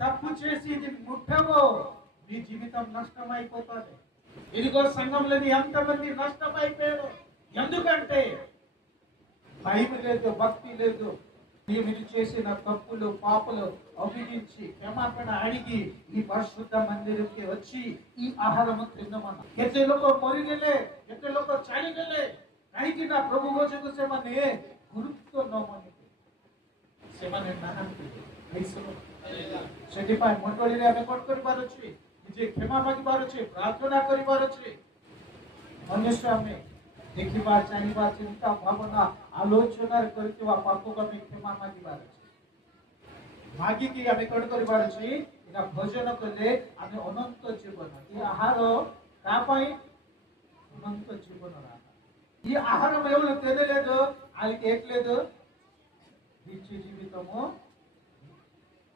తప్పు చేసి ఇది ముట్టవో నీ జీవితం నష్టమైపోతుంది. ఇదిగో సంఘంలోని ఎంతమంది నష్టమైపోయారు. ఎందుకంటే భయం లేదు, భక్తి లేదు. మీరు చేసిన తప్పులు పాపలు అభిగించి క్షమాపణ అడిగి ఈ పరిశుద్ధ మందిరంకి వచ్చి ఈ ఆహారము తిందమన్నా. କେତେ ଲୋକ ମରିଗଲେ, କେତେ ଲୋକ ଚାଲିଗଲେ କାହିଁକି ନା ପ୍ରଭୁ ଭୋଜକୁ ସେମାନେ ଗୁରୁତ୍ୱ ନ ମାନିଲେ ସେମାନେ ନାହାନ୍ତି। ସେଥିପାଇଁ ମଣ୍ଡଳୀରେ ଆମେ କଣ କରିବାର ଅଛି? ନିଜେ କ୍ଷମା ମାଗିବାର ଅଛି, ପ୍ରାର୍ଥନା କରିବାର ଅଛି। ମନୁଷ୍ୟ ଆମେ ଦେଖିବା, ଜାଣିବା, ଚିନ୍ତା ଭାବନା ଆଲୋଚନାରେ କରିଥିବା ପାପକୁ ଆମେ କ୍ଷମା ମାଗିବାର ଅଛି। ମାଗିକି ଆମେ କଣ କରିବାର ଅଛି? ଏଇଟା ଭୋଜନ କଲେ ଆମେ ଅନନ୍ତ ଜୀବନ। ఈ ఆహారం కాపై అనంత జీవన రాక। ఈ ఆహారం ఎవరు తినలేదు, వాళ్ళకి ఎట్లేదు నిత్య జీవితము